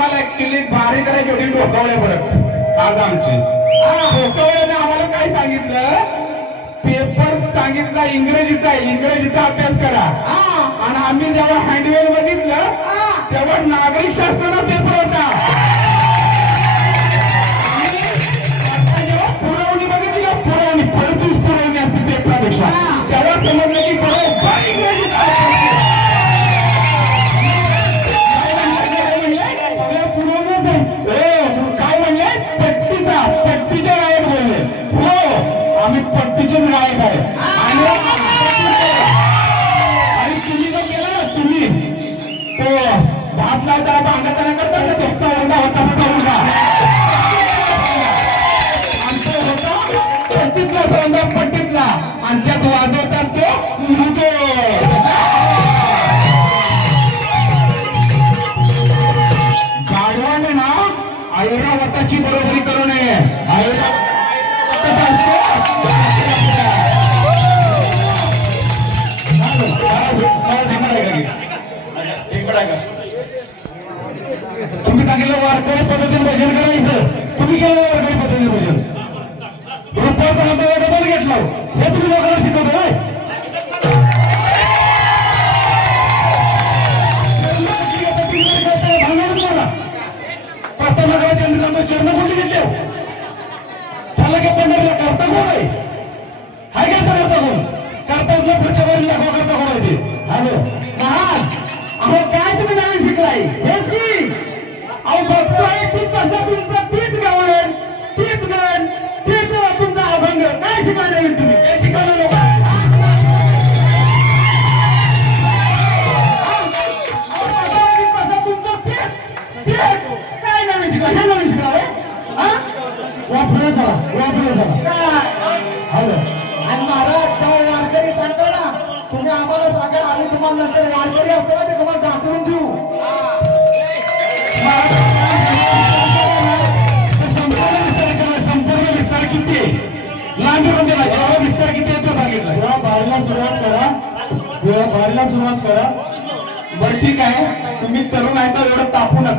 आम्हाला ऍक्च्युली बारी करायची होती डोकावले परत. आज आमची. डोकावल्याने आम्हाला काय सांगितलं? पेपर सांगितला इंग्रजीचा आहे. इंग्रजीचा अभ्यास करा. आणि आम्ही जेव्हा हँडवेल बघितलं तेव्हा नागरिक शास्त्राचा पेपर होता. पुरवणी ना पुरवणी असते पेपरापेक्षा तेव्हा समजलं की बरोबर इंग्रजीचा तो भात त्याला बांधताना करता ना तो सवंदा होता सवंदा आमचा होता पट्टीतला सवंदा पट्टीतला. आणि त्यात वाजवतात तो मृदो गाढवाने ना ऐरावताची बरोबरी करू नये. ऐरावत कसं असतं? तुम्ही सांगितलं वारकरी पद्धतीने भजन करायचं. तुम्ही केलं वारकरी पद्धतीने भजन. रुपयाचा सांगतो डबल घेतलं. हे तुम्ही लोकांना शिकवतो होय? चरण कोणी घेतले? झालं की पंढरीला करता कोण आहे हाय का करता कोण करताच ना पुढच्या वर करता कोण आहे ते. हॅलो. अहो काय तुम्ही नवीन शिकलाय? हे आणि महाराज काय वारकरी सांगता ना तुम्ही आम्हाला सांगा आम्ही तुम्हाला नंतर वारकरी असतो लांबी म्हणजे ना जेवढा विस्तार किती आहे तो सांगितलं जेव्हा बाहेरला सुरुवात करा सुरुवात करा बरं ठीक आहे. तुम्ही तरुण आहे तर एवढं तापू नका.